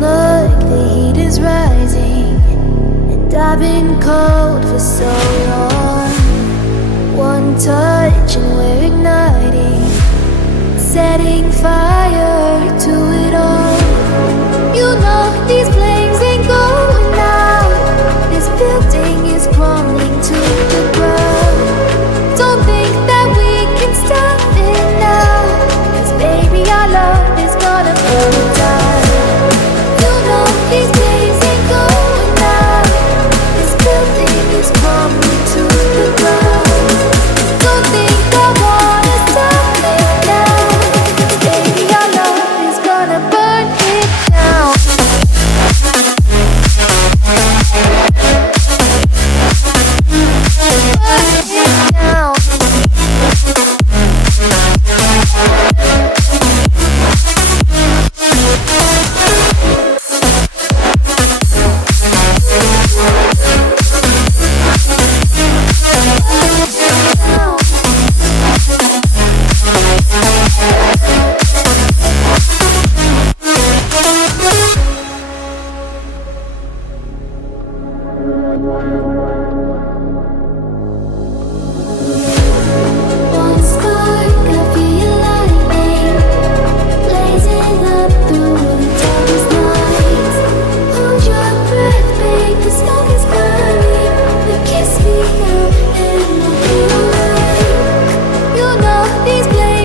look, the heat is rising, and I've been cold for so long. One touch and we're igniting, setting fire to it all. You know these flames ain't going out. This building is crumbling to the ground. Don't think that we can stop it now, 'cause baby our love is gonna burn it down. You know these flames ain't going out. This building is crumbling to the ground. Don't think I wanna stop it now, 'cause baby our love is gonna burn it down. Burn it down.